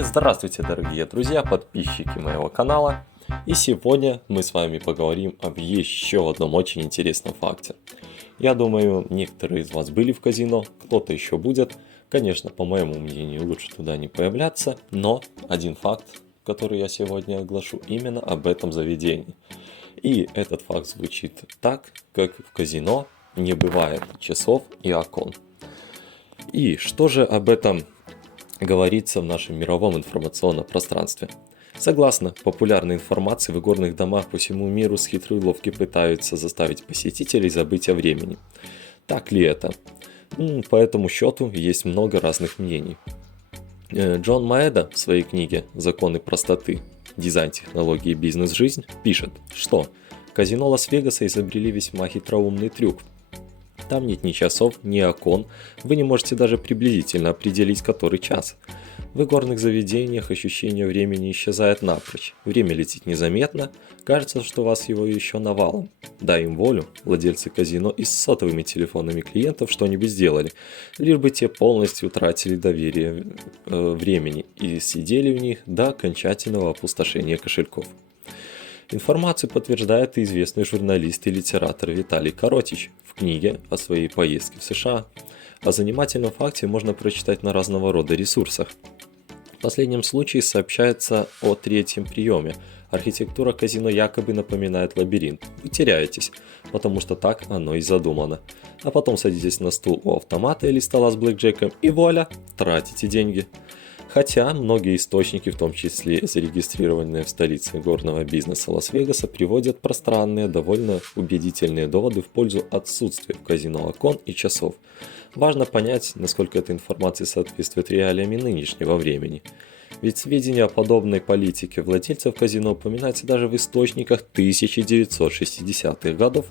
Здравствуйте, дорогие друзья, подписчики моего канала. И сегодня мы с вами поговорим об еще одном очень интересном факте. Я думаю, некоторые из вас были в казино, кто-то еще будет. Конечно, по моему мнению, лучше туда не появляться, но один факт, который я сегодня оглашу, именно об этом заведении. И этот факт звучит так, как в казино не бывает часов и окон. И что же об этом говорится в нашем мировом информационном пространстве? Согласно популярной информации, в игорных домах по всему миру с хитрой уловки пытаются заставить посетителей забыть о времени. Так ли это? По этому счету есть много разных мнений. Джон Маэда в своей книге «Законы простоты. Дизайн, технологии, бизнес, жизнь» пишет, что казино Лас-Вегаса изобрели весьма хитроумный трюк. Там нет ни часов, ни окон, вы не можете даже приблизительно определить, который час. В игорных заведениях ощущение времени исчезает напрочь, время летит незаметно, кажется, что у вас его еще навалом. Дай им волю, владельцы казино и с сотовыми телефонами клиентов что-нибудь сделали, лишь бы те полностью утратили доверие времени и сидели в них до окончательного опустошения кошельков. Информацию подтверждает и известный журналист и литератор Виталий Коротич в книге о своей поездке в США. О занимательном факте можно прочитать на разного рода ресурсах. В последнем случае сообщается о третьем приеме. Архитектура казино якобы напоминает лабиринт. Вы теряетесь, потому что так оно и задумано. А потом садитесь на стул у автомата или стола с блэкджеком и вуаля, тратите деньги. Хотя многие источники, в том числе зарегистрированные в столице горного бизнеса Лас-Вегаса, приводят пространные, довольно убедительные доводы в пользу отсутствия в казино окон и часов. Важно понять, насколько эта информация соответствует реалиям нынешнего времени. Ведь сведения о подобной политике владельцев казино упоминаются даже в источниках 1960-х годов.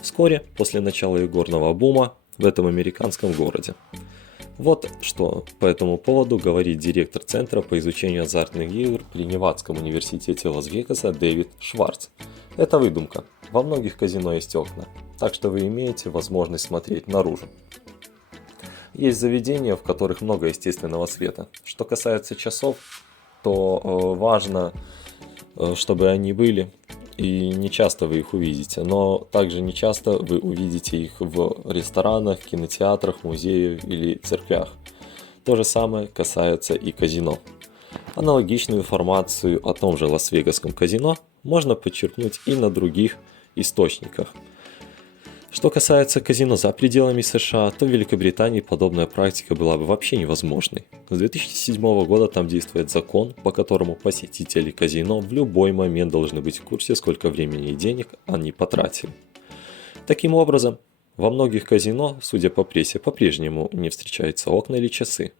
Вскоре после начала игорного бума в этом американском городе. Вот что по этому поводу говорит директор Центра по изучению азартных игр при Невадском университете Лас-Вегаса Дэвид Шварц. Это выдумка. Во многих казино есть окна, так что вы имеете возможность смотреть наружу. Есть заведения, в которых много естественного света. Что касается часов, то важно, чтобы они были. И не часто вы их увидите, но также не часто вы увидите их в ресторанах, кинотеатрах, музеях или церквях. То же самое касается и казино. Аналогичную информацию о том же Лас-Вегасском казино можно подчеркнуть и на других источниках. Что касается казино за пределами США, то в Великобритании подобная практика была бы вообще невозможной. С 2007 года там действует закон, по которому посетители казино в любой момент должны быть в курсе, сколько времени и денег они потратили. Таким образом, во многих казино, судя по прессе, по-прежнему не встречаются окна или часы.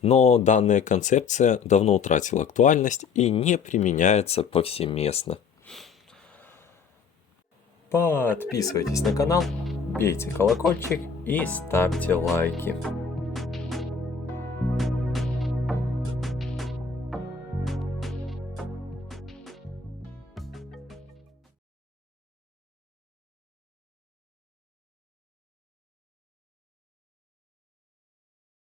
Но данная концепция давно утратила актуальность и не применяется повсеместно. Подписывайтесь на канал, бейте колокольчик и ставьте лайки.